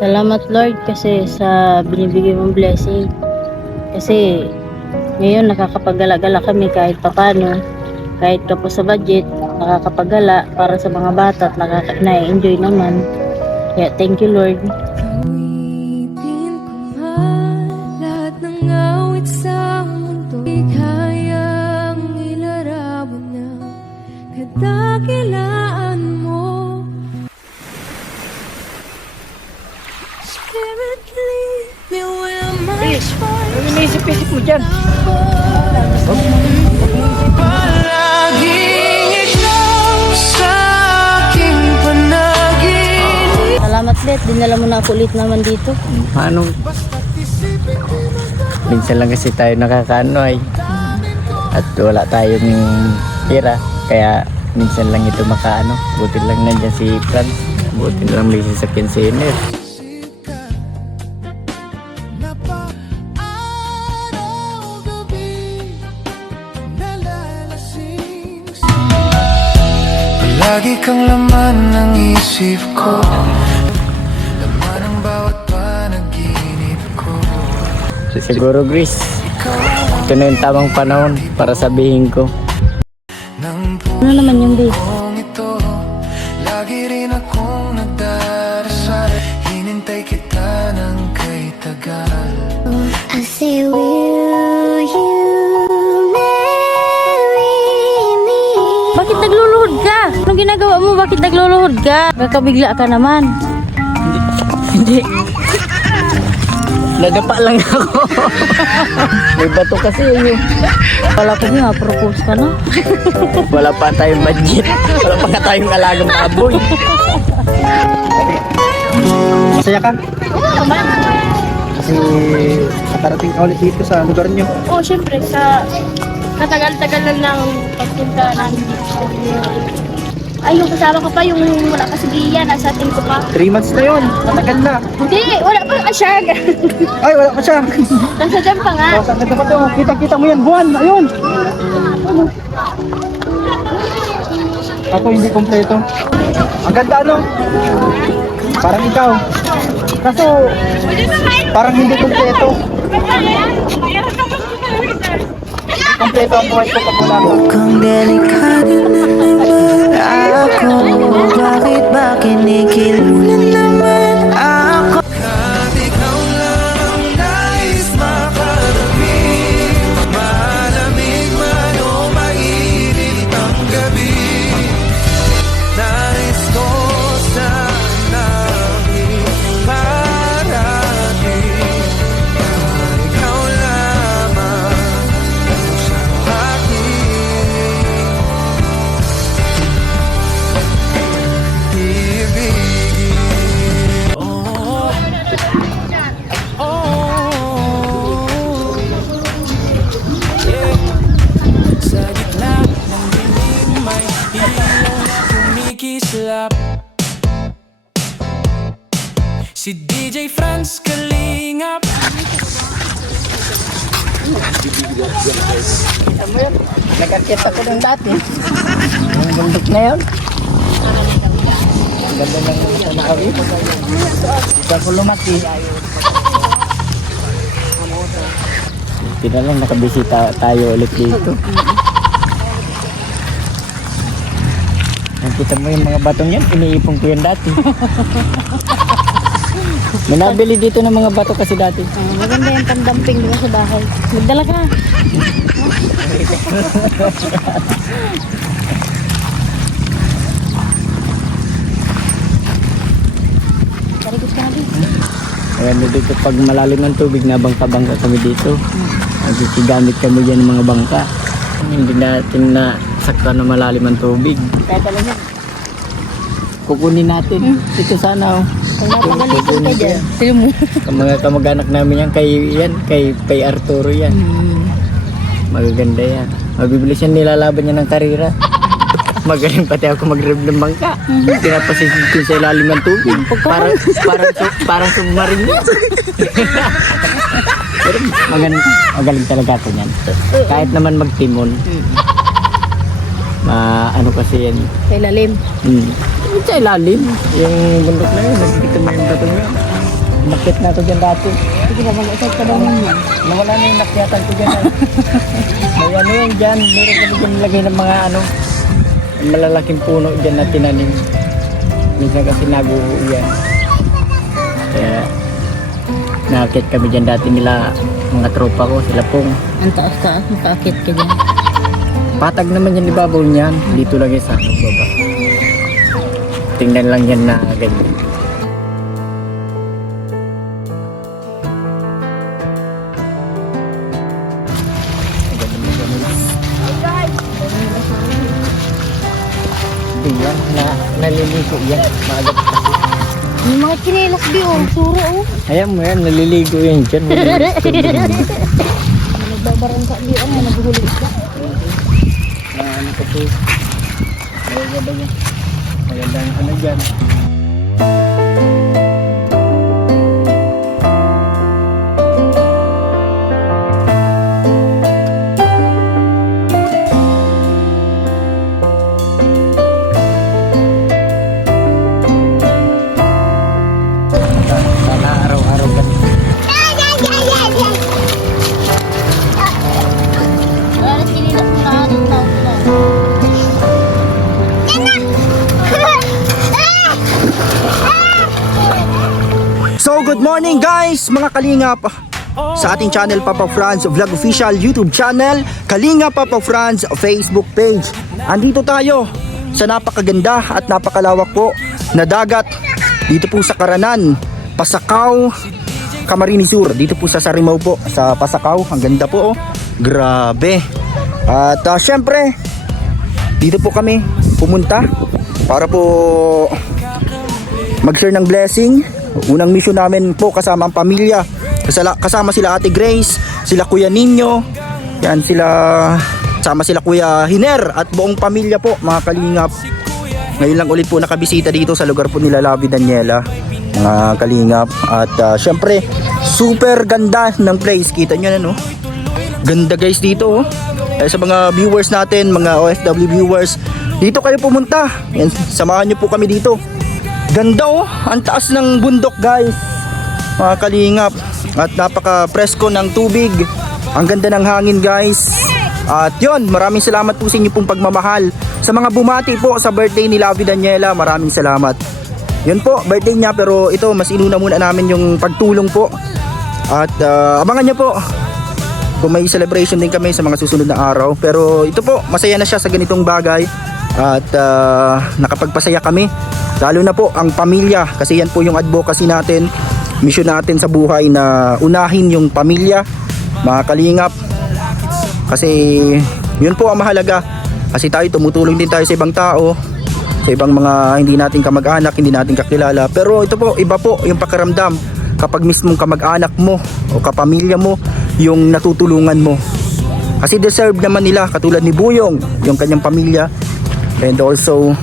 Salamat Lord kasi sa binibigay mong blessing. Kasi ngayon nakakapagala-gala kami kahit papano. Kahit kapos sa budget, nakakapagala para sa mga bata at na-enjoy naman. Kaya thank you Lord. Awitin ko man lahat ng awit sa mundo. Di kayang ilarawan na kadakilaan mo. Spirit lead me where my Ano iniisip-isip mo dyan? palaging ikaw sa aking panaginip. Salamat Bet, dinala mo na ako ulit naman dito. Paano? Minsan lang kasi tayo nakakaano ay. At wala tayong pira. Kaya minsan lang ito makaano. Buti lang nandyan si Franz. Buti lang may sasakyan si Ener. Lagi kang laman ng isip ko, laman ng bawat panaginip ko. Siguro Grace, ito na yung tamang panahon para sabihin ko. Nang Ano naman yung babe? buong ito, lagi rin akong nagdarasal. Hinintay kita ng kay tagal. I say, will you marry me? Bakit nagluluhod ka? Anong ginagawa mo? Bakit nagluluhod ka? Kakabigla ka naman. Hindi. Nadapa lang ako. May bato kasi yun. Wala ko nga, propose ka na. Wala pa tayong budget. Wala pa nga tayong alagang baboy. Masaya ka? Kasi nakarating ka ulit dito sa lugar nyo. Oo, syempre, sa katagal-tagal lang ng pagpunta namin dito. Ay, yung kasama ko pa, yung wala pa si Gia, nasa atin ko pa. 3 months na yun. Matagal na. Hindi, wala pa asyag. Ay, wala pa siya. Nasa dyan pa nga. Oh, saan ganda pa to? Kita-kita mo yan, buwan. Ayun. Ako hindi kompleto. Ang ganda ano? Parang ikaw. Kaso, parang hindi kompleto. Kompleto ang buhay ko pag wala ka. Kung delikado na naman ako, bakit ba kinikilig na naman ako? Kahit ikaw lang nais makaramig, malamig man o mainit ang gabi. Nais ko sana'y parating, ikaw lamang sa akin. Ibigin. Oh, oh, yeah. Sa gitna ng dilim may ilaw na kumikislap. Si DJ Franz Kalingap. Nagkakita ko ng dati. Ang bundok na yun. Ang ganda ng nakawin. Saan ko lumaki. Hindi na lang nakabisita tayo ulit dito. Nakita mo yung mga batong yan, iniipon ko yan dati. May nabili dito ng mga bato kasi dati. Maganda yung pang-dumping dito sa bahay. Magdala ka. Tarikot ka na dito. Ayan dito pag malalim ng tubig, nabangka-bangka kami dito. Nagkikigamit kami dyan ng mga bangka. Hindi natin na sakta na malalim ang tubig. Kahit alam mo, Kukunin natin. Ito sana oh. kung napagalitan ka dyan, sila mo. Mga kamag-anak namin kay Arturo yan. Magaganda yan. Mabibilis yan, nilalaban niya ng karira. Magaling pati ako mag-rev ng bangka. Pinapasigid ko sa ilalim ng tubig. Parang submarine yan. Pero magaling talaga ako yan. Kahit naman magtimon. Ano kasi yan. Sa ilalim. Sa ilalim. Yung bundok na yun, nakikita mo yung batong yan. Umakit na ako dyan dati. Sige ba, mag-usap ka daw niya. Nawala na yung nakyatan ko dyan. May ano yun dyan. Meron kami dyan nilagay ng mga ano. Malalaking puno dyan na tinanim. Minsan kasi naguho yan. Kaya nakakit kami dyan dati nila mga tropa ko. Sila pong Ang taas-taas, makaakit ka dyan. patag naman yan ibabaw niyan. Dito lang yung sa baba. Tingnan lang yan na ganyan. Yan, naliligo yan. Maagat kasi. Yung mga chinelas di oh, suro oh. Ayan mo yan, naliligo yan dyan. Nagbabarang ka di ano, naguhuli ka. Ano ka po? Maganda yan. Magandang ano dyan. Sana araw-araw ganito. Wala chinelas mo na anong tao na. So good morning guys, mga Kalingap. Sa ating channel Papa Franz Vlog Official YouTube channel, Kalingap Papa Franz Facebook page. Andito tayo sa napakaganda at napakalawak po na dagat dito po sa Karanan, Pasakaw, Camarines Sur. Dito po sa Sarimao po, sa Pasakaw. Ang ganda po oh. Grabe. At syempre, dito po kami pumunta para po mag-share ng blessing. Unang mission namin po kasama ang pamilya. Kasama sila Ate Grace, sila Kuya Nino, yan sama sila Kuya Hiner at buong pamilya po, mga Kalingap. Ngayon lang ulit po nakabisita dito sa lugar po nila Lavi Daniela, mga Kalingap. At syempre, super ganda ng place. Kita nyo na no? Ganda guys dito oh. Sa mga viewers natin, mga OFW viewers, dito kayo pumunta. Yan, samahan nyo po kami dito. Ganda oh, ang taas ng bundok guys, mga Kalingap. At napaka-presko ng tubig. Ang ganda ng hangin guys. At yun, maraming salamat po sa inyo pong pagmamahal. Sa mga bumati po sa birthday ni Lavi Daniela, maraming salamat. Yun po, birthday niya, pero ito, mas inuna muna namin yung pagtulong po. At abangan niyo po kung may celebration din kami sa mga susunod na araw. Pero ito po, masaya na siya sa ganitong bagay. At nakapagpasaya kami. Lalo na po ang pamilya, kasi yan po yung advocacy natin, mission natin sa buhay, na unahin yung pamilya, mga Kalingap. Kasi yun po ang mahalaga, kasi tayo tumutulong din tayo sa ibang tao, sa ibang mga hindi natin kamag-anak, hindi natin kakilala. Pero ito po, iba po yung pakiramdam kapag mismong kamag-anak mo o kapamilya mo yung natutulungan mo, kasi deserve naman nila, katulad ni Buyong, yung kanyang pamilya. And also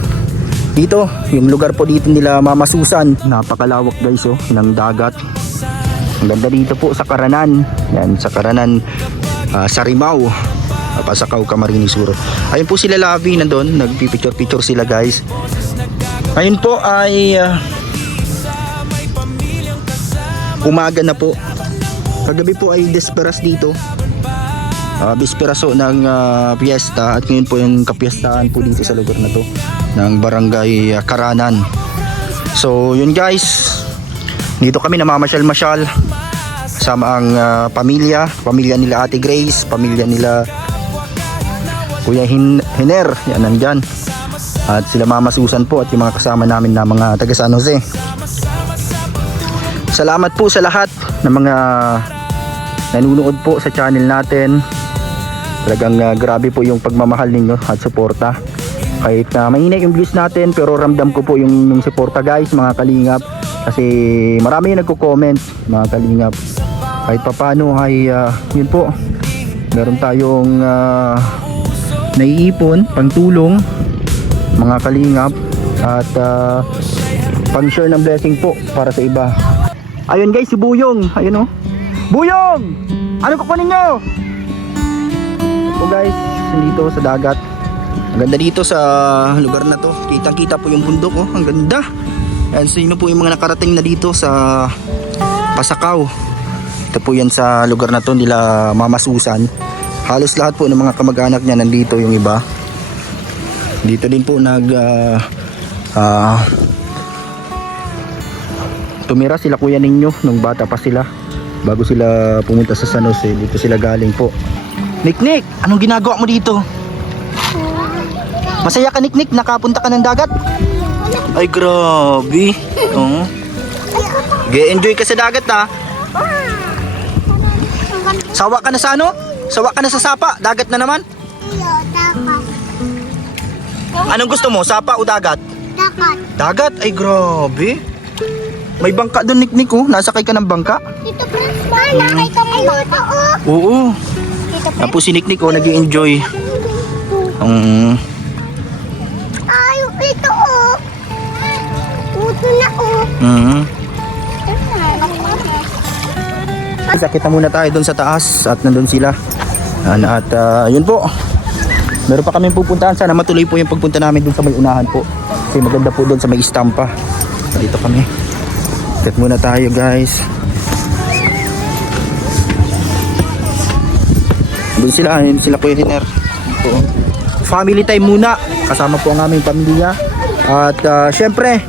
dito, yung lugar po dito nila Mama Susan, napakalawak guys oh, ng dagat. Ang ganda dito po sa Karanan. Yan, sa Karanan, Sarimao, Pasakaw, Camarines Sur. Ayun po sila Lavi nandun, nagpipicture-picture sila guys. Ayun po ay umaga na po. Kagabi po ay Desperas dito. Bisperaso ng piyesta, at ngayon po yung kapiestahan po dito sa lugar na to ng Barangay Karanan. So yun guys, dito kami namamasyal-masyal sama ang pamilya nila Ate Grace, pamilya nila Kuya Hiner, yan nandyan, at sila Mama Susan po, at yung mga kasama namin na mga taga San Jose. Salamat po sa lahat ng mga nanonood po sa channel natin. Talagang grabe po yung pagmamahal ninyo at suporta. Kahit na mahina yung views natin, pero ramdam ko po yung suporta guys, mga Kalingap. Kasi marami yung nagko-comment, mga Kalingap. Kahit papano ay yun po, meron tayong naiipon, pangtulong, mga Kalingap. At pang-share ng blessing po para sa iba. Ayun guys, si Buyong, ayun oh. Buyong! Ano kukunin nyo? Ito guys, dito sa dagat. Ang ganda dito sa lugar na to. Kita-kita po yung bundok oh. Ang ganda. Ayan, so yun po yung mga nakarating na dito sa Pasakaw. Ito po yan sa lugar na to nila Mama Susan. Halos lahat po ng mga kamag-anak niya nandito, yung iba. Dito din po tumira sila Kuya Ninyo nung bata pa sila. Bago sila pumunta sa San Jose, dito sila galing po. Niknik, anong ginagawa mo dito? Masaya ka Niknik, nakapunta ka ng dagat? Ay grabe. Oo. Ge-enjoy ka sa dagat ha. Sawa ka na sa ano? Sawa ka na sa sapa? Dagat na naman? Anong gusto mo? Sapa o dagat? Dagat. Dagat? Ay grabe. May bangka doon Niknik oh. Nasakay ka ng bangka? Tito Prince, nakay ka mo bangka. Oo. Tito Prince. Tapos si Niknik oh, nag-i-enjoy. Ay, ito Puto na Kita muna tayo doon sa taas at nandun sila. Yun po. Meron pa kami pupuntahan. Sana matuloy po yung pagpunta namin doon sa may unahan po. Kasi maganda po doon sa may istampa. Dito kami. Kat muna tayo guys. Doon sila. Yun sila po yung hiner. Family time muna. Kasama po ang aming pamilya. At syempre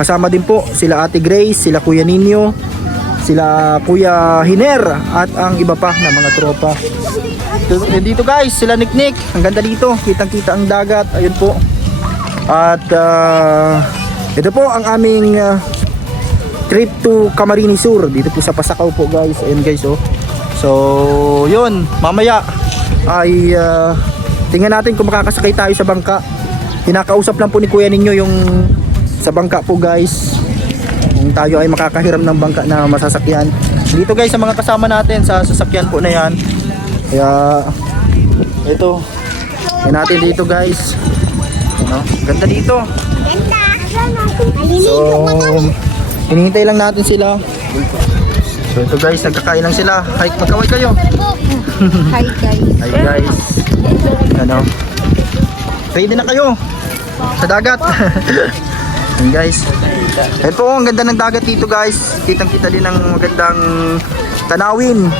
kasama din po sila Ate Grace, sila Kuya Ninyo, sila Kuya Hiner at ang iba pa na mga tropa. Dito guys, sila Niknik. Ang ganda dito, kitang-kita ang dagat. Ayun po. At ito po ang aming trip to Camarines Sur. Dito po sa Pasakaw po guys. Ayun guys oh. So, yun, mamaya ay tingnan natin kung makakasakay tayo sa bangka. Kinakausap lang po ni Kuya Ninyo yung sa bangka po guys. Kung tayo ay makakahiram ng bangka na masasakyan. Dito guys sa mga kasama natin sa sasakyan po na yan. Kaya ito. Yan natin dito guys. Ano? Ganda dito. So, hinihintay lang natin sila. So ito guys, nagkakain lang sila. Hi, magkaway kayo. Hi guys. Hi guys. Ano? Ready na kayo sa dagat. Yan guys. Ayun po, ang ganda ng dagat dito guys. Kitang-kita din ang magandang tanawin.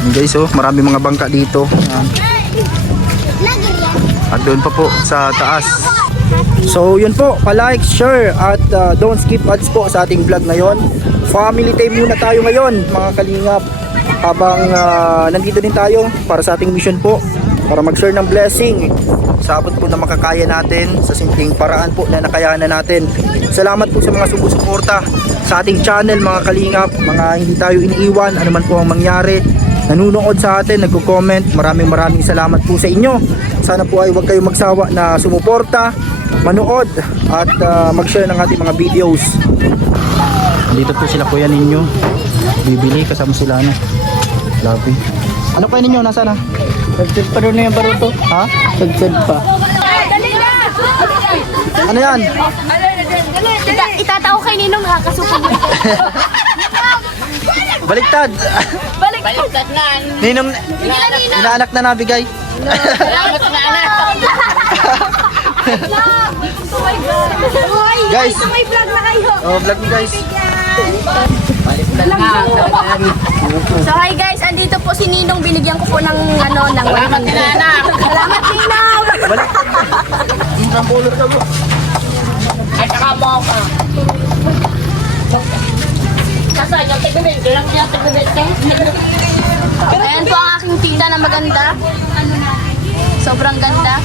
Yan guys oh, marami mga bangka dito. Yan. At doon pa po sa taas. So yun po, pa-like, share at don't skip ads po sa ating vlog ngayon. Family time muna tayo ngayon mga kalingap. Habang nandito din tayo para sa ating mission po, para mag-share ng blessing sa abot po na makakaya natin, sa simpleng paraan po na nakayanan natin. Salamat po sa mga sumusuporta sa ating channel mga kalingap, mga hindi tayo iniiwan anuman po ang mangyari, nanunood sa atin, nagko-comment. Maraming salamat po sa inyo. Sana po ay huwag kayong magsawa na sumuporta, manood at mag-share ng ating mga videos. Dito po sila Kuya Ninyo, bibili kasama sila na Labi. Ano kayo ninyo? Nasaan na? Sagsag pa doon na yung baruto. Ha? Sagsag pa. Ano yan? Itatao kay Ninong ha, kasupag. Baliktad. Baliktad na. Ninong, inaanak na nabigay. Salamat na anak. Oh my God. Guys. May vlog na kayo. Oh, vlog mo guys. So hi guys, andito po si Ninong, binigyan ko po ng ng 100. Salamat Ninong. Ang bulot ka mo. Ay saka mo ka. Kasi yung tigubente lang yung tigubente. Ayan po ang aking tita na maganda. Sobrang ganda.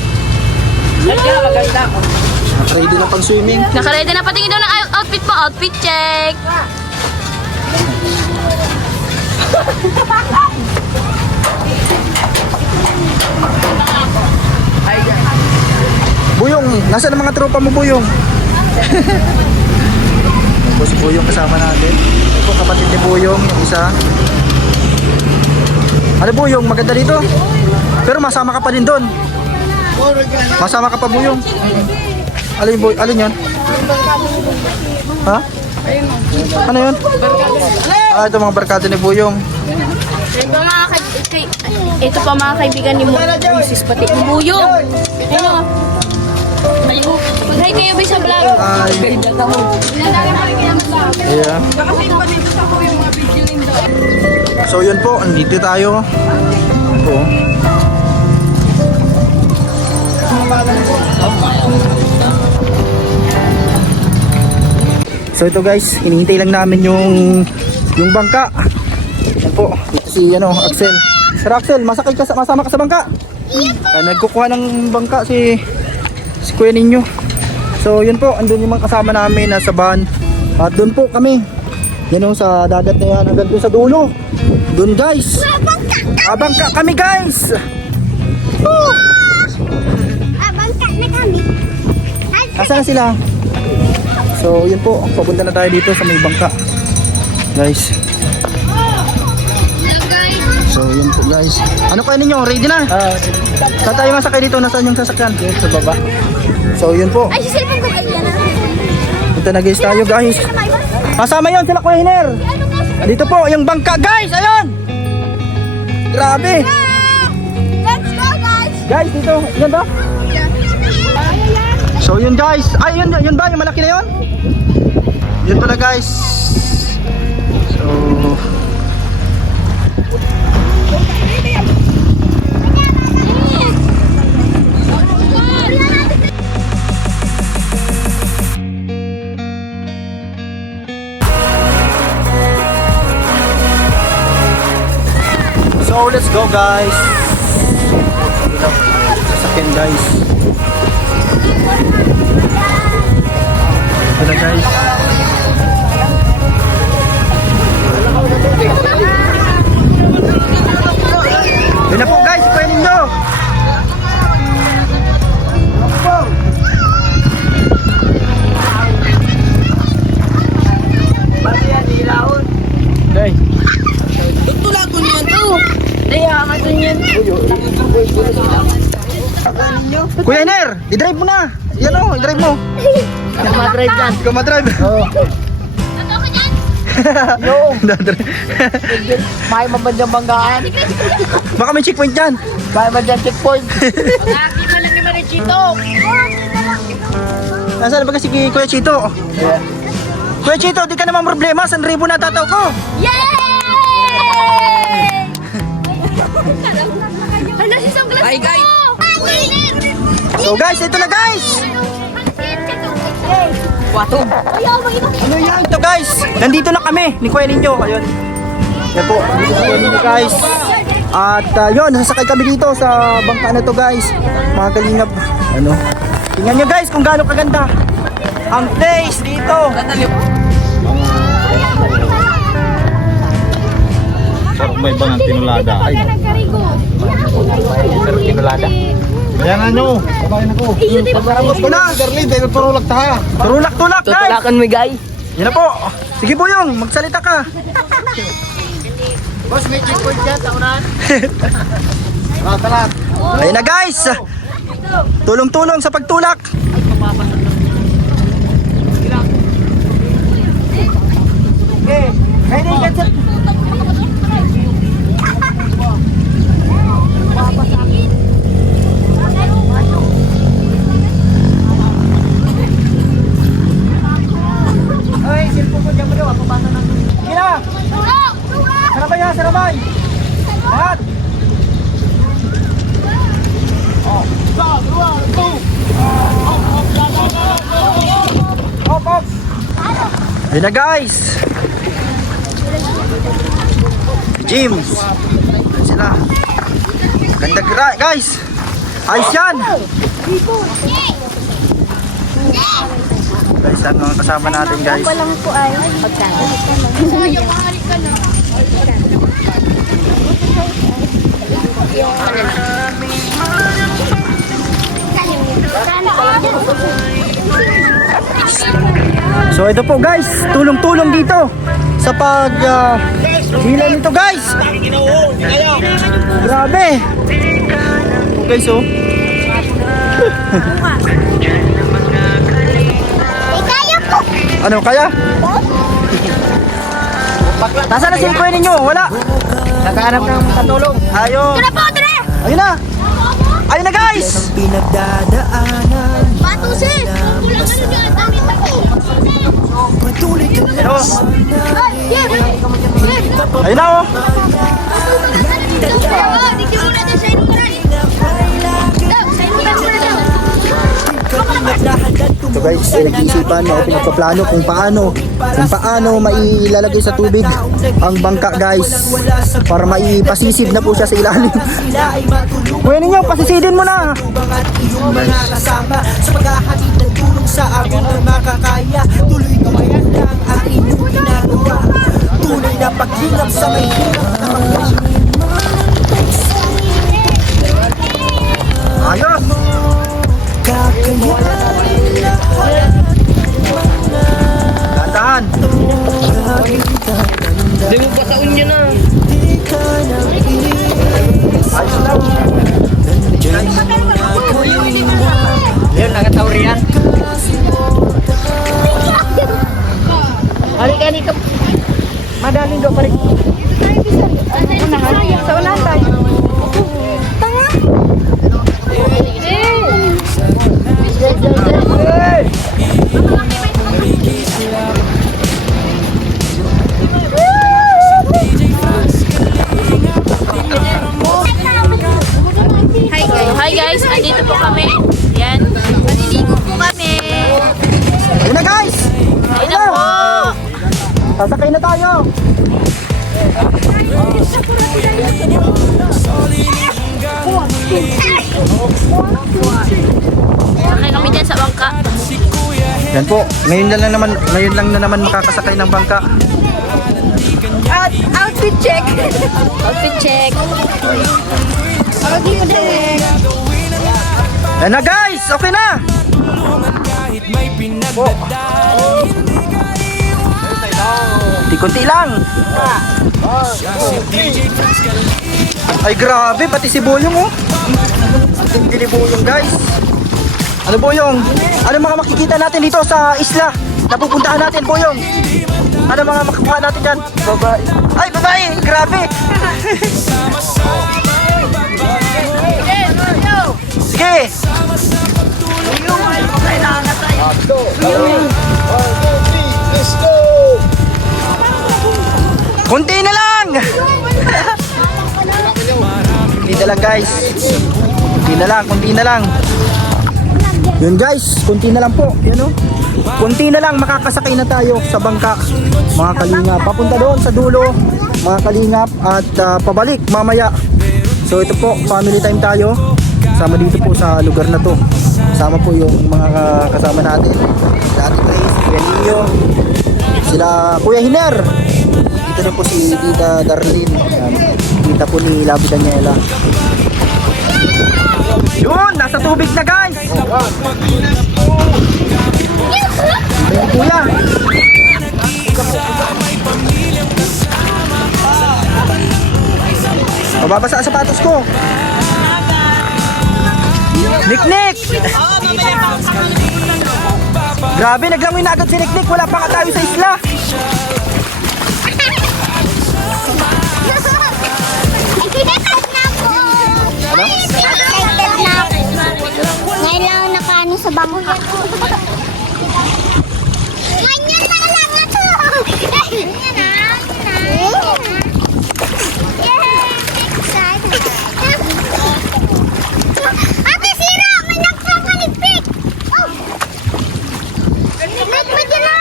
Ready na pang swimming. Naka-ready na, patingin daw ng outfit mo. Outfit check. Buyong, nasaan ang mga tropa mo Buyong? Ito po si Buyong kasama natin. Ito po kapatid ni Buyong, yung isa. Ano Buyong, maganda dito? Pero masama ka pa din doon. Masama ka pa Buyong. Alin yun? Ha? Ano yun? Ito mga barkada ni Buyong. Ito pa mga kaibigan ni Moses, pati ni Buyong. Ayun. Mag-hi kayo ba sa vlog? Yeah. So yun po, andito tayo. Ito. So ito guys, hinihintay lang namin yung bangka. Yan po, dito si Axel. Sir Axel, masama ka sa bangka? Nagkukuha ng bangka si Kuya Ninyo. So yun po, andun yung mga kasama namin nasa van. At doon po kami. Yan sa dagat na yan, hanggang doon sa dulo. Doon guys. Bangka kami guys. Bangka na kami. Asan na sila? So yun po, papunta na tayo dito sa may bangka. Guys. So yun po guys. Ano kaya ninyo? Ready na? Saan tayo masakay dito? Nasaan yung sasakyan? Sa baba. So yun po. Ay, si cellphone ko. Ay, yan na. Punta na guys tayo guys. Kasama yun sila Kuya Hiner. Dito po yung bangka guys. Ayun. Grabe. Let's go, guys. Guys dito. Yan ba? So yun guys. Ay yun ba? Yung malaki na yun? Yun pala guys. So So let's go guys. Sasakyan guys. Ito na guys. Yun na po guys, pwede nyo. Guys. Kuya Hiner, i-drive mo na. Yan o, i-drive mo. Madrid yan. Ikaw ma-drive. Oo. Yo. May mabadyang banggaan. Baka may checkpoint dyan. May mabadyang checkpoint. Nasaan ba kasi Kuya Chito? Kuya Chito, di ka naman problema. 1,000 na tataw ko. Hala, si sunglass Bye, guys. So guys, ito na guys. Watog. Ano yan? Ito guys, nandito na kami ni Kuya Ninyo. Ayun. Yan po, dito si Kuya Ninyo guys. At yun, nasasakay kami dito sa bangka na to guys. Mga kalingap. Ano? Tingnan nyo guys kung gaano kaganda ang place dito. Sarap may bangang tinulada. Ay, Tinulada. kaya nga nyo. Kabayan ako. Tapos ko na. Darlene, dahil turulak tayo. Turulak-tulak guys. Tutulakan mo guys. Yan na po. Sige Boyong, magsalita ka. Boss, may checkpoint dyan sa unahan. Talat. Ayun na guys. Tulong-tulong sa pagtulak. Okay. Ready, get set. Ay, cellphone ko dyan mo daw. Papasa na. Sige na. Sarabay ha, sarabay. Lahat. Hop, hop. Ayun na guys. James. Ayun sila. Ganda guys. Ayos yan. Guys, yan mga kasama natin guys. Walang po ay. So ito po guys, tulong-tulong dito sa pag hila nito guys. Grabe. Okay so. Kaya po. Ano kaya? Nasaan na si Kuya Ninyo? Wala. Nakahanap ng katulong. Ayun. Tara po, tara. Ayun na. Ayun na guys. Pinagdadaanan. to, sis. Kulang ano dyan. Damit ako. Ano? Ay, yeah. Ayun na oh. Dikit mo natin sa inyo muna. Sa inyo muna daw. So guys, nag-iisipan na pinagpaplano kung paano mailalagay sa tubig ang bangka guys para maipasisib na po siya sa ilalim. Kuya ninyo, pasisidin mo na. Sa paghahatid ng tulong sa amin na makakaya. Tuloy-tuloy lang ang inyong ginagawa. Tunay na paghingap sa may hirap na Ayos. Dahan. Hindi mo pa taon yun ah. Ayos daw. Yun, nakataurian. Halika, halika. Madaling daw pa rin. Unahan. Sa unahan tayo. Hi guys, nandito po kami. Yan. Maliligo po kami. Ayun na guys. Ayun na po. Sasakay na tayo. Sakay kami dyan sa bangka. Yan po. Ngayon lang na naman makakasakay ng bangka. Outfit check. Outfit check. Outfit check. Yan na guys. Okay na. Kahit may pinagdadaan Kunti lang. Ay grabe, pati si Boyong oh. Ating pili Boyong guys. Ano Boyong? Ano mga makikita natin dito sa isla na pupuntahan natin Boyong? Ano mga makukuha natin dyan? Babae. Ay babae, grabe. Sige. Let's go! Kunti na lang. Kunti na lang guys. Kunti na lang. Yun guys, kunti na lang po. Yan oh. Kunti na lang makakasakay na tayo sa bangka. Mga kalingap, papunta doon sa dulo. Mga kalingap at pabalik mamaya. So ito po, family time tayo. Sama dito po sa lugar na to. Sama po yung mga kasama natin. Sila Ate Grace, Kuya Nino, sila Kuya Hiner. Dito na po si Tita Darlene. Ayan. Tita po ni Labi Daniela. Yun! Nasa tubig na guys! Ayan kuya! Mababasa ang sapatos ko! Nick! Grabe, naglangoy na agad si Nick! Wala pa nga tayo sa isla! Ano? Excited na ako. Ngayon lang ako nakaano sa bangka. Ganyan na lang ito. Ganyan na. Excited. Ate Sira, may nagpakalipik. Oh. Gilid mo dyan na.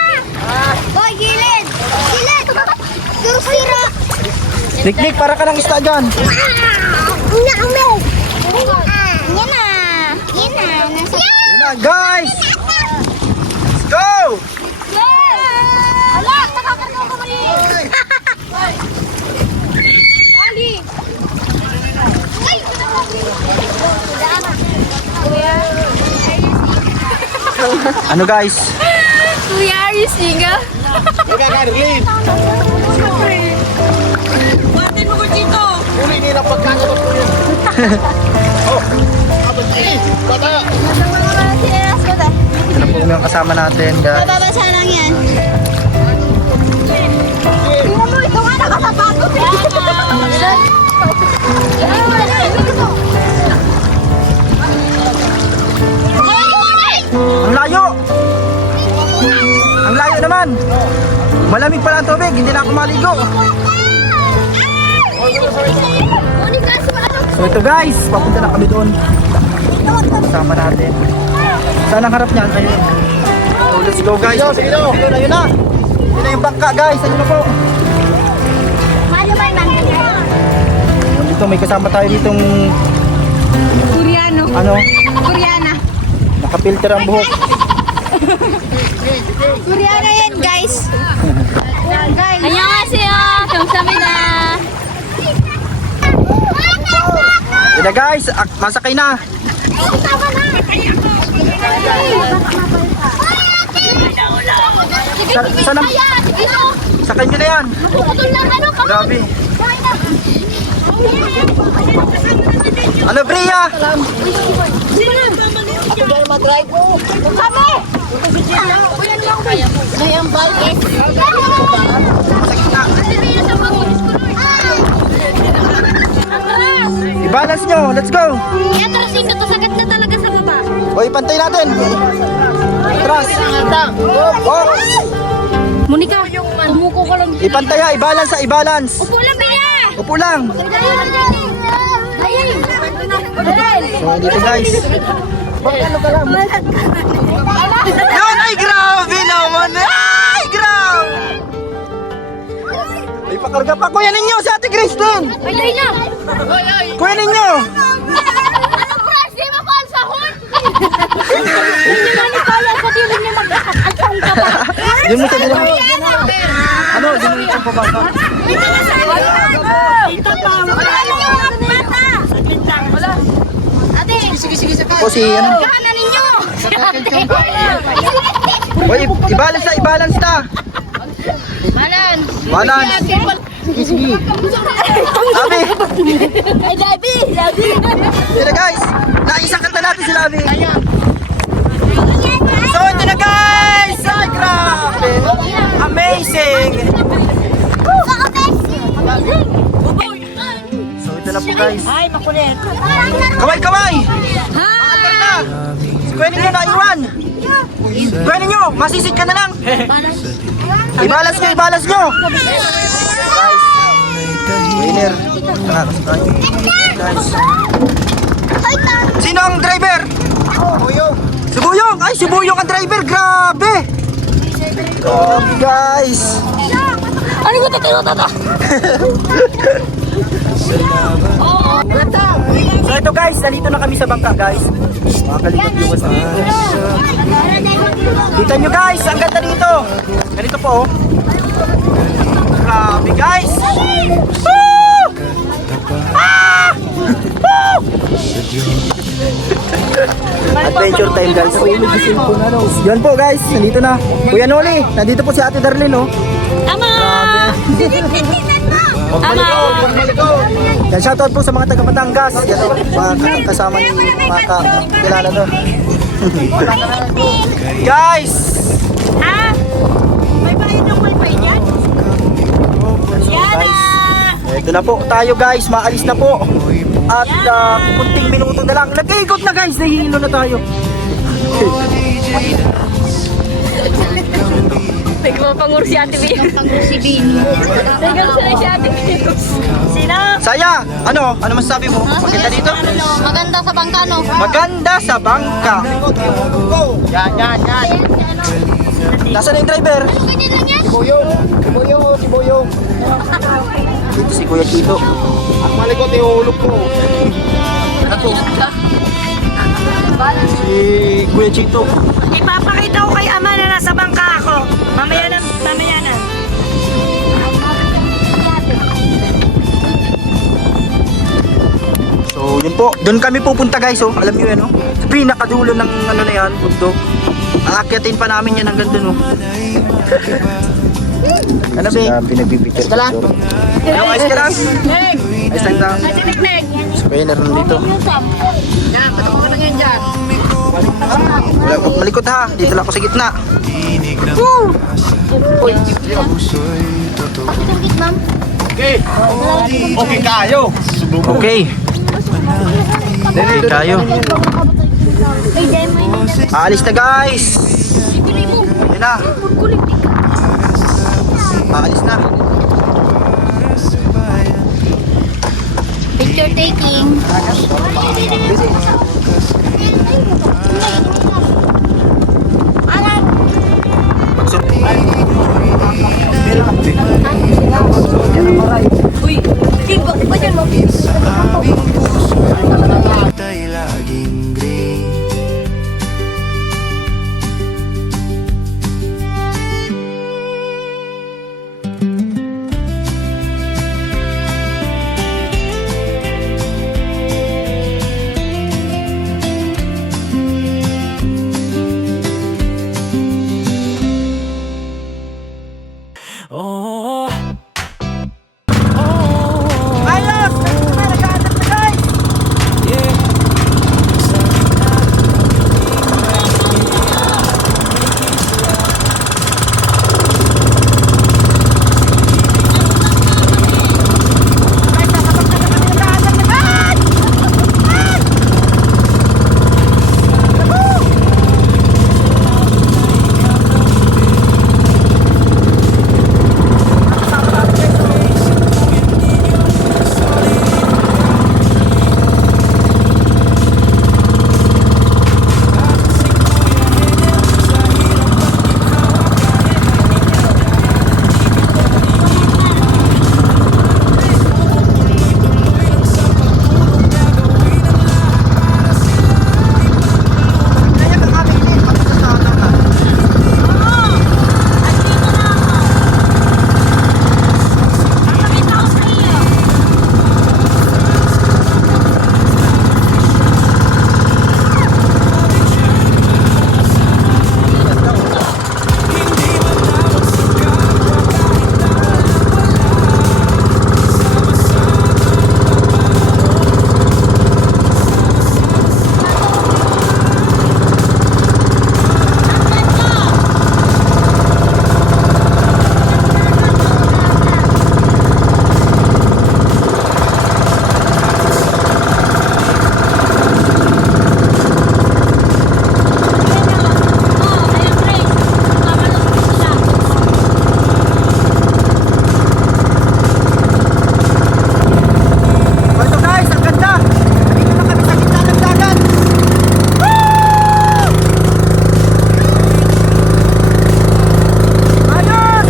Boy, gilid. Gilid. Pero Sira. Nick, para ka ng isda dyan! Yan na. Nasa... Yun na, guys! Let's go! Ala, nakakano ko mali. Ali. Ano guys? Kuya, are you single? Ika, Darlene! Batin mo ko dito. Uli nila pagkakatot ko yun. Oh! Abad eh! Bata! Ano po yung kasama natin guys? Bababasa lang yan. Tingnan mo, ito nga nakasapatos eh. Ay! Ang layo naman. Malamig pala ang tubig, hindi na ako maligo. So ito guys, papunta na kami doon. Sama natin. Saan ang harap niyan? Ayun. So let's go guys. Ayun, ayun na. Yun na yung bangka guys. Ayun na po. Dito may kasama tayo ditong Koreano. ano, Koreana. nakapilter ang buhok. Koreana yan, guys. Guys. 안녕하세요. 감사합니다. Yun na guys, masakay na. Saan ang... Sakay nyo na yan. Grabe. Ano, Bria? I-balance nyo, let's go. Yatrasin na to, sagat na talaga sa baba. O, ipantay natin. Atras. Oh, Monica, tumuko ka lang. ipantay ha, i-balance ha, i-balance. Upo lang, Bea. Upo lang. So, dito guys. Yun, ay grabe naman. Ay, grabe. Ay, pakarga pa. Kuya ninyo si Ate Kristen. Ay, na. Kuya ninyo. Di ba call sa hood? Hindi na ni Kaya sa dili niya mag-asang ka pa. Yun mo sabi lang. Ano, yun mo yung pababa. Dito na sa Dito pa. Wala na yung mata. Wala. Ate. Sige. O si ano. Kahanan ninyo. O, i-balance na, i-balance na. Balance. Balance. Labi. Ay, Labi. Yun na guys. Naisang kanta natin si Labi. So, ito na guys. Ay, grabe. Amazing. So, ito na po guys. Ay, makulit. Kaway! Maandar na! Si Kuya ninyo naiwan! Kuya ninyo, masisid ka na lang! I-balance nyo! Guys, winner! Nakakasi tayo. Guys. Sino ang driver? Si Buyong! Ay, si Buyong ang driver! Grabe! Grabe guys! Ano ba tata? So ito guys, nandito na kami sa bangka guys. Mga kalingap viewers na dito. Kita nyo guys, ang ganda dito. Ganito po oh. Grabe guys. Woo! Ah! Woo! Adventure time guys. Yan po guys, nandito na. Kuya Noli, nandito po si Ate Darlene oh. Tama! Yan, shoutout po sa mga taga Batangas. Yan o, mga kasama ni mga kilala doon. Guys! Ha? May bayad ng wifi niyan? Guys, ito na po tayo guys, maalis na po. At kunting minuto na lang. Nag-iikot na guys, nahihilo na tayo. Nagpapangur si Ate Bea. Pangur si Bin. Nagpapangur si Ate Bea. Sino? Saya, ano masasabi mo? Maganda dito? Maganda sa bangka, no? Maganda sa bangka. Yan. Nasaan na yung driver? Ganyan lang yan? Si Boyong. Dito si Kuya Tito. Ang malikot, ihulog ko. Si Kuya Chito. Ipapakita ko kay Ama na nasa bangka ako. Mamaya na. So, yun po. Doon kami pupunta guys, oh. Alam niyo yan, oh. Sa pinakadulo ng ano na yan, bundok. Aakyatin pa namin yan hanggang doon, oh. Ano ba? Pinagbibigyan ka lang. Ano, ayos ka lang? Ayos lang lang. Spoiler na dito. Yan, patapos ko lang yan dyan. Wala ko malikot ha. Dito lang ako sa gitna. Okay kayo. Okay. Okay tayo. Aalis na guys. Yun na. Aalis na. Picture taking. Uy, king, bakit ba yan? Tay laging green. Oh, oh, Ayos! Nag-aantay na guys! yeah. Ito guys, ang ganda! Dito na kami sa gitna ng dagat! Woo! Ayos!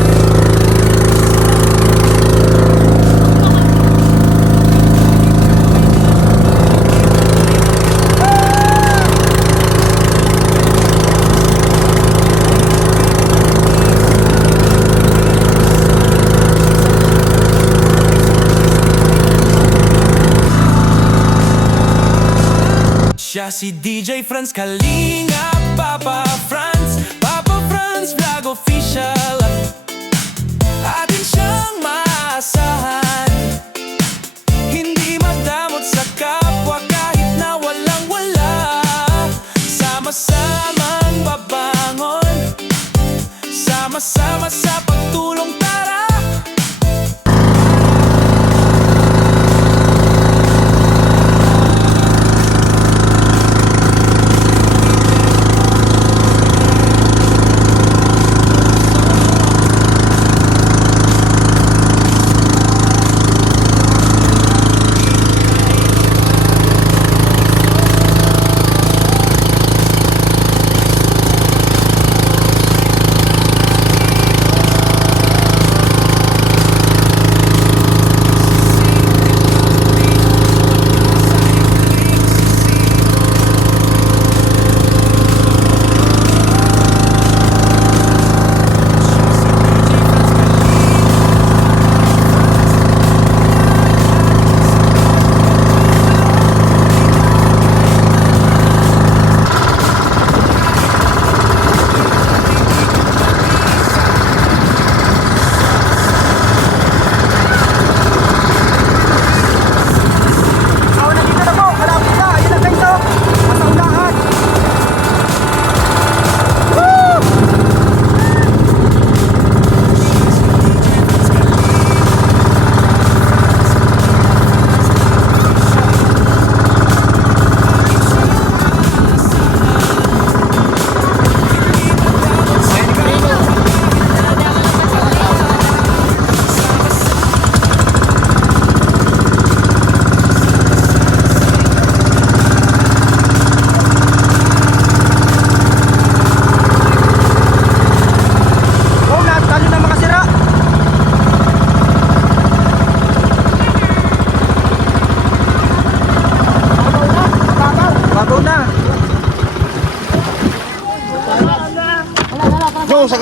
Siya si DJ Franz Kalinga, Papa Franz Vlog Official. Atin siyang maasahan, hindi madamot sa kapwa kahit na walang-wala. Sama-samang babangon, sama-sama sa pagtulong, tara.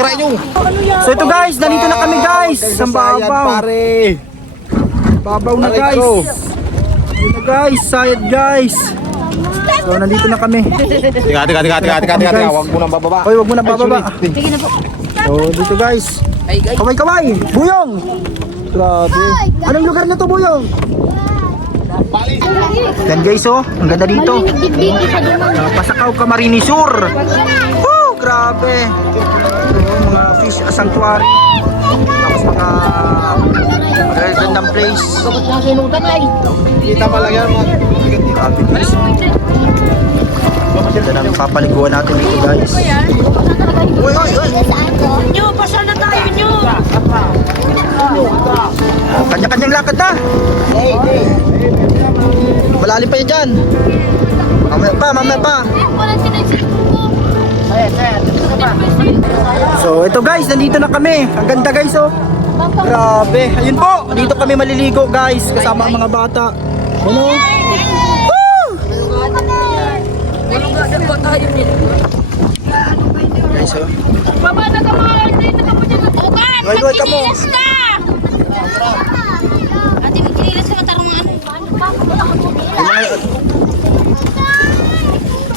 Try nyo. So ito guys, nandito na kami guys. Sa babaw. Pare. Babaw na Aray guys. ko. Ito guys, sayad guys. So nandito na kami. Teka. Huwag mo nang bababa. Hoy, wag mo na bababa. So dito guys. Kaway. Buyong. Grabe. Anong lugar na to, Buyong? Yan guys, oh. Ang ganda dito. Pasakaw Camarines Sur. Woo, grabe. Mga fish sanctuary. Tapos mga gandang place. Kita pa lang yan mga. Grabe guys. Ito na ang papaliguan natin dito guys. Uy. Nyo, pasal na tayo nyo. Kanya-kanyang lakad na. Malalim pa yan dyan. Mamaya pa. So ito guys, nandito na kami. Ang ganda guys, oh. Grabe. Ayun po, dito kami maliligo guys. Kasama ang mga bata. Ano? Woo! Guys, oh. Baba na ka mga dito ka po dyan. Bukan, Wait, ka mo. magkinilas ka. Ate, magkinilas ka matarungan.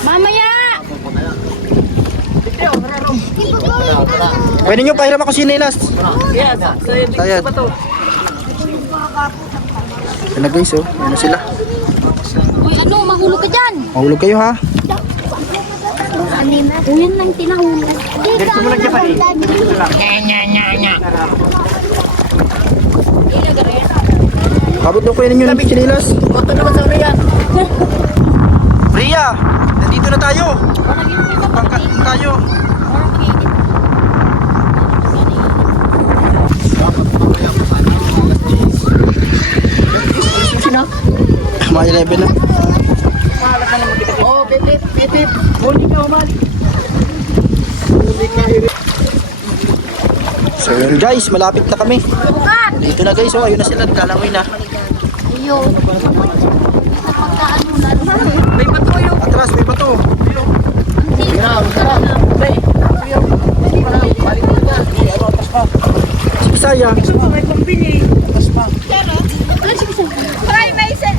Mamaya. Pwede nyo pahiram ako sinilas. Sayad. Yan na guys, oh. Yan na sila. Uy, ano, mahulog ka dyan. Mahulog kayo ha. Uy, yan lang tinahulog. Ganito mo lang dyan pa eh. Kabot daw ko yan yung sinilas. Oto naman sa Rian. Rhea, nandito na tayo. Pangkain tayo. Sino? Mga 11 na. Oh, pipip. Huli ka, umali. So yun guys, malapit na kami. Dito na guys, oh, ayun na sila, nagkalangoy na. Ayun. Atras, may bato. Si Bisaya. Try, Mason.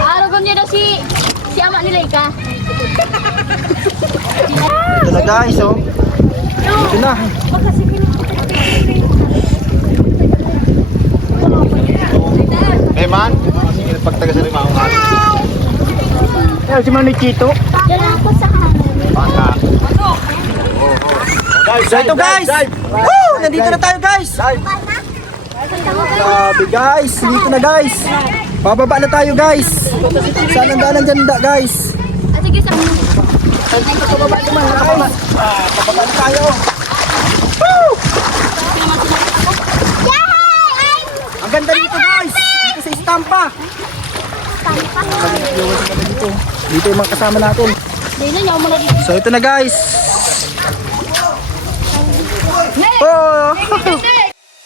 Aragon niya daw si ama nila Ika. Ito na guys, oh. Ito na. Eh man, pagtaga sa lima ako. Ayan si Manny Chito. Diyan ako sa kanan. Baka. So ito guys. Woo! Nandito na tayo guys. Grabe guys, dito na guys. Bababa na tayo guys. Saan ang daanan dyan guys? At sige sa Bababa na tayo. Woo! Ang ganda dito guys. Dito sa Istampa. Dito yung mga kasama natin. So ito na guys. Oh.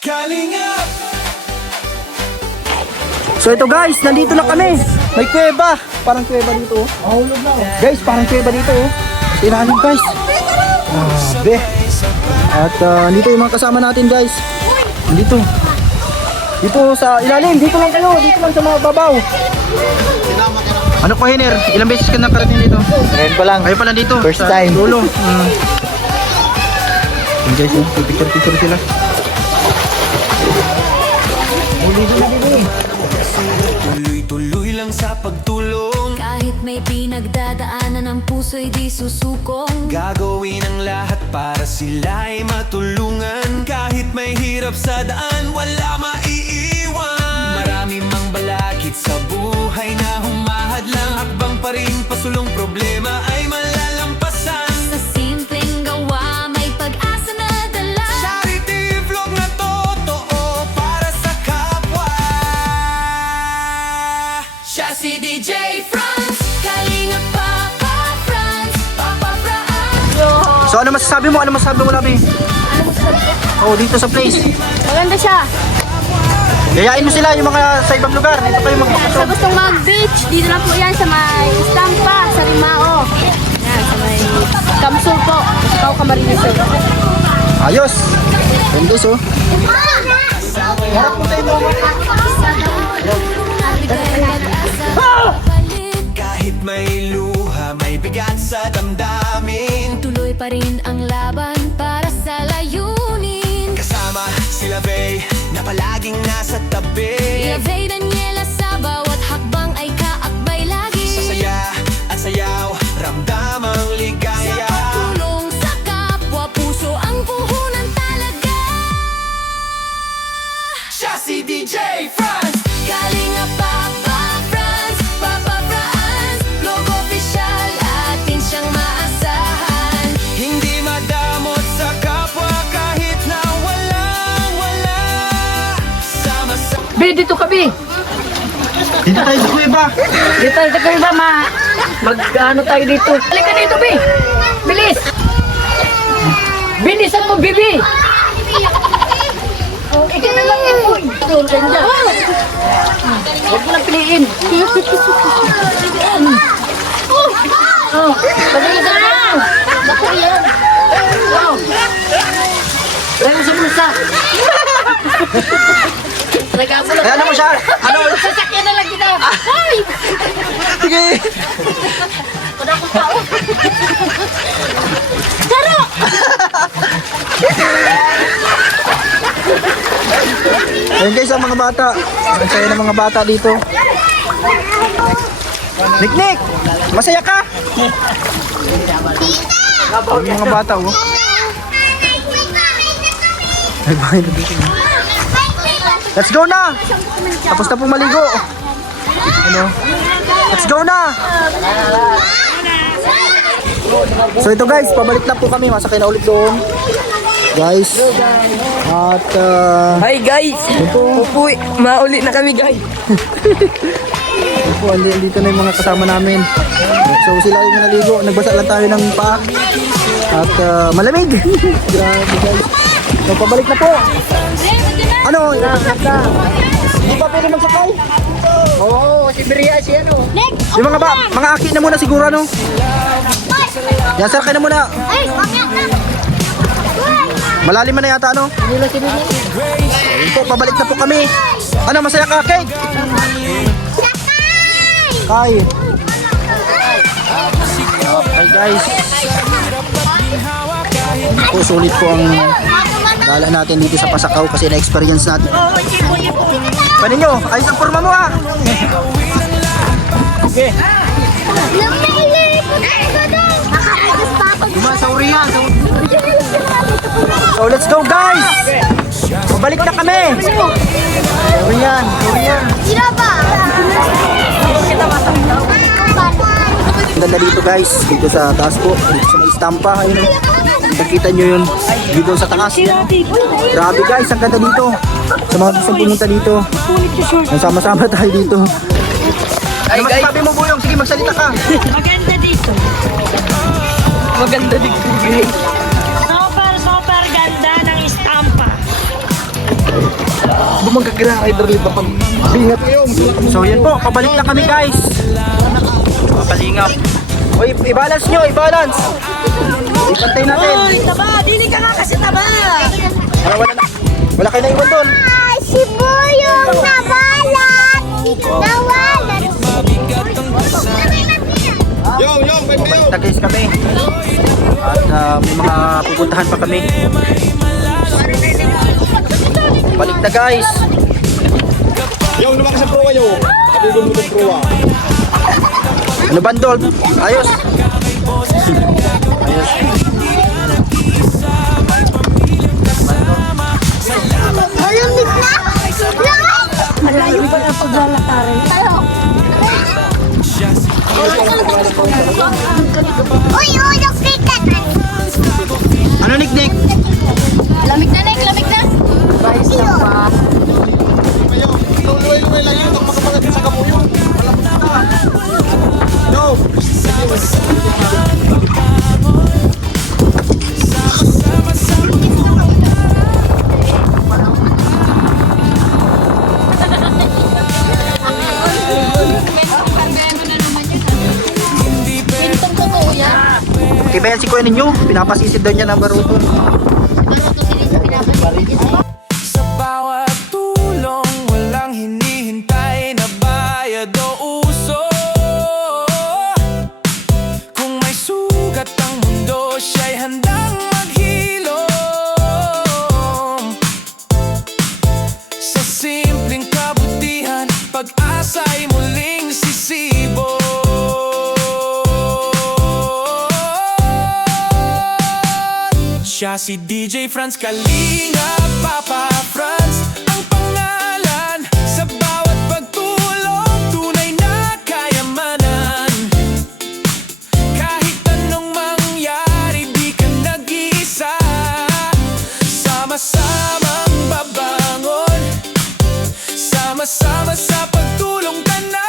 Kalingap. So ito guys, nandito na kami. May kuweba. Parang kuweba dito. Guys, parang kuweba dito. Tinanin guys. Grabe. At dito yung mga kasama natin guys. Dito. Dito sa ilalim. Dito lang kayo. Dito lang sa mga babaw. Ano ko Hiner? Ilang beses ka nakarating dito? Ngayon pa lang. Kayo pala dito. First sa time. Dulo. Yun guys, picture sila. Tuloy-tuloy lang sa pagtulong. Kahit may pinagdadaanan ang puso'y di susukong. Gagawin ang lahat para sila ay matulungan. Kahit may hirap sa daan, wala maiiwan. Marami mang balakid sa buhay na humahad lang. Hakbang pa rin pasulong problema ay malalampasan. Sa simpleng gawa may pag-asa na dala. Charity vlog na totoo para sa kapwa. Siya si DJ Franz, Kalingap Papa Franz, Papa Franz. So ano masasabi mo? Ano masasabi mo, Labi? Oh, dito sa place. Maganda siya. Yayain mo sila yung mga sa ibang lugar. Dito kayo Sa magpapasok. gustong mag-beach, dito lang po yan sa may Estampa, sa Rimao. Yan, sa may Kamsul po. Ikaw Camarines Sur. Ayos. Yan guys, oh. Kahit may luha, may bigat sa damdamin. Tuloy pa rin ang laban para sa layunin. Kasama sila Bey, na palaging nasa tabi. Ilagay Daniela sa bawat hakbang ay kaakbay lagi. Sa saya at sayaw, ramdam ang ligaya. Tulong sa kapwa, puso ang puhunan talaga. Siya si DJ France. Kalinga Papa Franz, Papa Franz, Vlog Official, atin siyang maasahan. Hindi madamot sa kapwa kahit na walang-wala. Sama-sama. Dito kami. Dito tayo sa kuweba. Dito kayo ba mag-ano tayo dito? Halika dito, Bi. Bilis. Bilisan mo, Bibi. Ikaw na lang yan, boy. Huwag mo lang piliin. Pagalitan na. Naku yan. Lagi sa bulsa. Ay, ano mo siya? Ano? Sasakyan na lang kita. Sige. Ayun guys, ang mga bata. Ang saya ng mga bata dito. Nick! Masaya ka? Ang mga bata, oh. Nagbahay na dito. Let's go na! Tapos na pong maligo. Ano? Let's go na! So ito guys, pabalik na po kami. Masakay na ulit doon. Guys. At Hi guys! Upuy! Mauli na kami guys! po, dito na yung mga kasama namin. So sila yung naligo. Nagbasa lang tayo ng paa. At malamig. Grabe guys. So pabalik na po. Ano? Hindi pa pwede magsakay? Oo, si Bria si ano? Yung mga aki na muna siguro, ano? Yan, sir, kayo na muna. Ay, mamaya na. Malalim na yata, ano? Ayun po, pabalik na po kami. Ano, masaya ka, Kate? Kay. Okay, guys. Po, sulit po ang gala natin dito sa Pasakaw kasi na-experience natin. Paano nyo? Ayos ang forma mo, ha? Okay. Sumasauri yan. So, let's go, guys! Pabalik na kami! Sorry yan. Sino ba? Ang ganda dito, guys. Dito sa taas po. Dito sa may Estampa. Ayun, nakita nyo yun. Dito sa taas. Grabe, guys. Ang ganda dito. Sa mga gusto pumunta dito. Ang sama-sama tayo dito. Ano masasabi mo, Buyong? Sige, magsalita ka. Maganda dito. Super ganda ng Estampa. So, yan po. Pabalik na kami, guys. Papalingap. Uy, i-balance nyo, i-balance. Ipantay natin. Taba! Dili ka nga kasi taba! Wala kayo na iwan doon. Ay, si Buyong nabalat. Nawalan. Balik guys kami. At may mga pupuntahan pa kami. Balik na, guys. Yo, lumakas sa proa yo. Abugon mo ng proa. Ano bandol? Ayos. Malamig na. Malayo pa na paglalakarin. Tayo. Uy, nakita na. Ano, Nick? Lamig na, Nek. Lamig na. Yo, lumay lang yun. Ang makapagat sa kapuyo. No. si kuya ninyo, pinapasisid daw niya ng baruto. Baruto din sa pinapalitan dyan. Sa bawat tulong, walang hinihintay na bayad o uso. Kung may sugat ang mundo, siya'y handang maghilom. Sa simpleng kabutihan, pag-asa'y muling sisibo. Siya si DJ Franz Kalinga, Papa Franz ang pangalan. Sa bawat pagtulong, tunay na kayamanan. Kahit anong mangyari, di ka nag-iisa. Sama-samang babangon, sama-sama sa pagtulong tanan.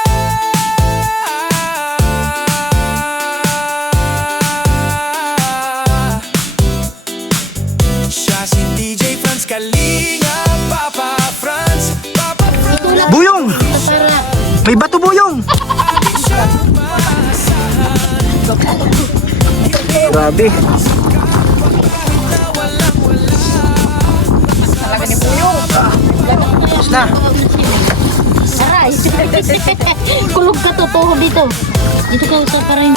Siya si DJ Franz Kalinga, Papa Franz, Papa Franz. Buyong! Para May bato buyong! Atin siyang maasahan. Grabe. Na walang-wala. Tapos na. aray. Kulog ka totoo dito. Dito ka usap pa rin.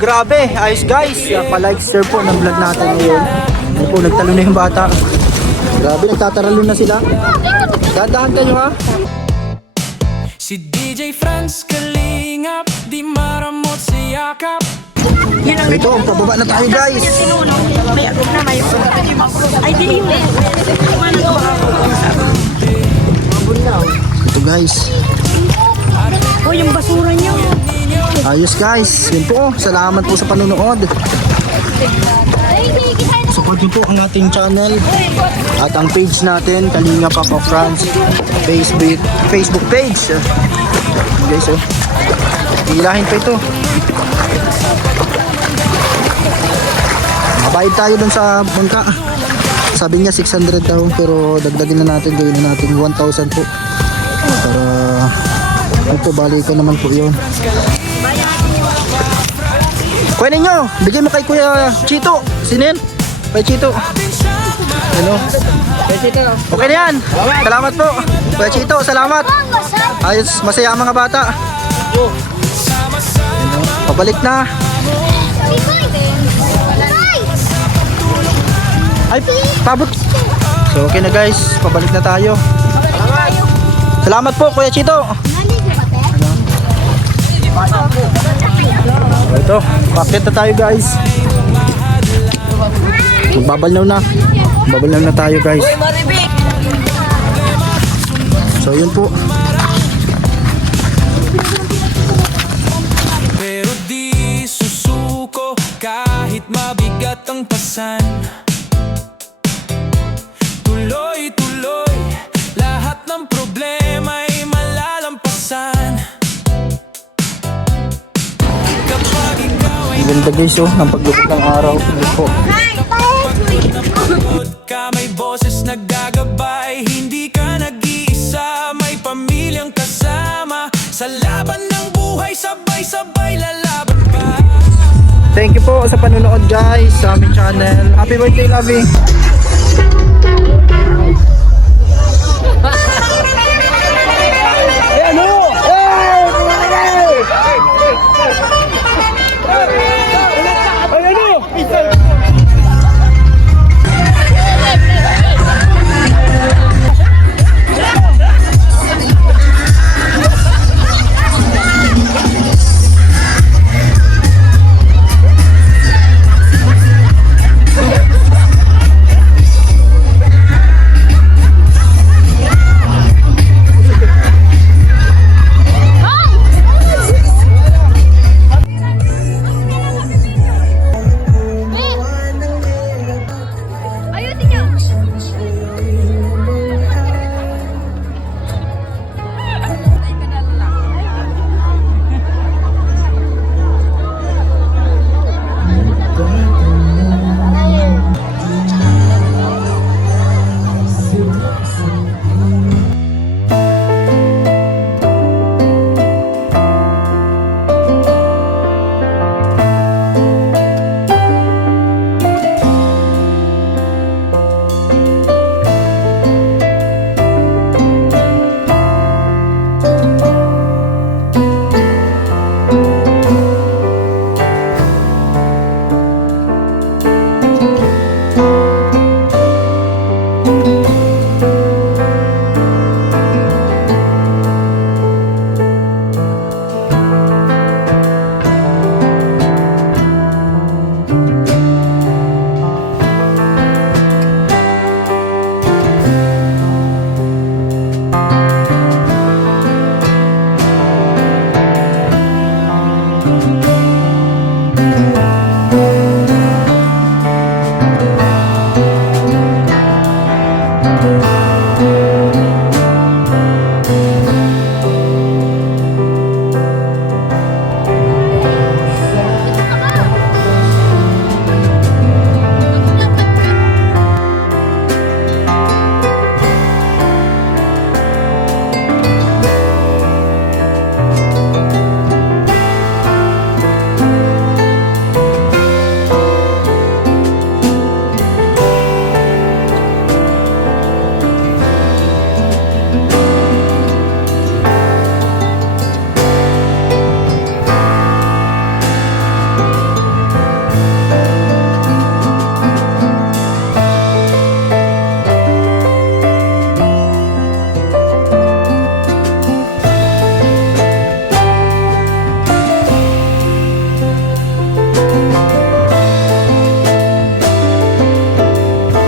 grabe. Ayos guys. Pa-like, share po ng vlog natin ngayon. Ayun po, nagtalo na yung bata. Grabe, nagtataralo na sila. Dahan-dahan kayo ha. Si DJ Franz Kalingap, di maramot sa yakap. Ito, pababa na tayo guys. Ito guys. O, yung basura niyo. Ayos guys. Yun po. Salamat po sa panonood. Support niyo po ang ating channel at ang page natin, Kalinga Papa Franz Facebook page. Guys, oh. Hilahin pa ito. Mabayad tayo dun sa bangka. Sabi niya 600 daw, pero dagdagin na natin, gawin na natin 1,000 po. Para ito, balikan naman po yun. Kuya ninyo, bigay mo kay Kuya Chito. Sinin? Kuya Chito. Ano? Okay na yan. Salamat po. Kuya Chito, salamat. Ayos, masaya ang mga bata. Ano? Pabalik na. Ay, pabot. So okay na guys, pabalik na tayo. Salamat po Kuya Chito. Ito, pakit na tayo guys. Babalaw na. Babalaw na tayo guys. So yun po. Pero di susuko kahit mabigat ang pasan. Tuloy-tuloy, lahat ng problema ay malalampasan. Kapag ikaw ay Ganda guys oh, ng paglubog ng araw. Yun po. napagod ka, may boses naggagabay. Hindi ka nag-iisa, may pamilyang kasama. Sa laban ng buhay, sabay-sabay lalaban pa. Thank you po sa panonood guys sa aming channel. Happy birthday, Lovey.